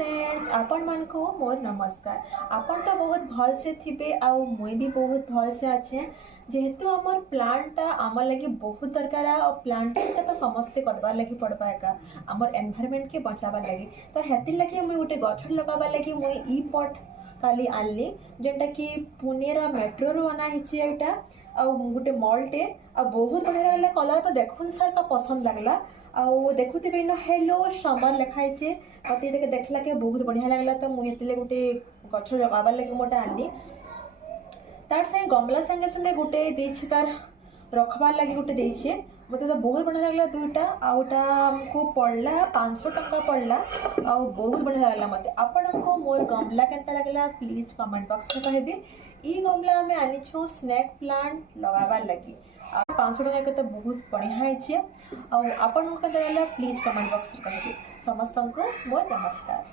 Friends आपण मान को मोर नमस्कार। आपण तो बहुत भल से थिबे आ मुई भी बहुत भल से अच्छे जेहेतु आमर प्लांटा आम लगी बहुत दरकार और प्लांटिंग तो समस्ते करबार लगी पड़बा एका आमर एनवायरनमेंट के बचाबार लगी तो हेतिर लगी मुई गोटे गछ लगाबार लगी मुई ई पट काली आनली जेनटा कि पुनेर मेट्रो रू अना हिची एटा आ गोटे मॉलटे आ बहुत बढ़िया लगला कलर तो देखुन सार का पसंद लगला आउ देखुथिबे न हेलो समर लिखाई छे मते एटाके देखला के बहुत बढ़िया लगला तो मुई एतिले गोटे गछ जगाबार लगी मोटा आनली तार संगे गमला संगे संगे गोटे देछि तार रखबार लगी गोटे देछि मते तो बहुत बढ़िया लगला दुईटा आउटा हमको पड़ला 500 टंका पड़ला आउ बहुत बढ़िया लगला मते आपनको मोर गमला केनता लगला प्लीज कमेंट बॉक्स में कहबे ई गमला हमें आनी छो स्नेक प्लांट लगाबार लगी 500 टंका के तो बहुत बढ़िया है आपको केनता लगला प्लीज कमेंट बॉक्स में कहबे समस्त को मोर नमस्कार।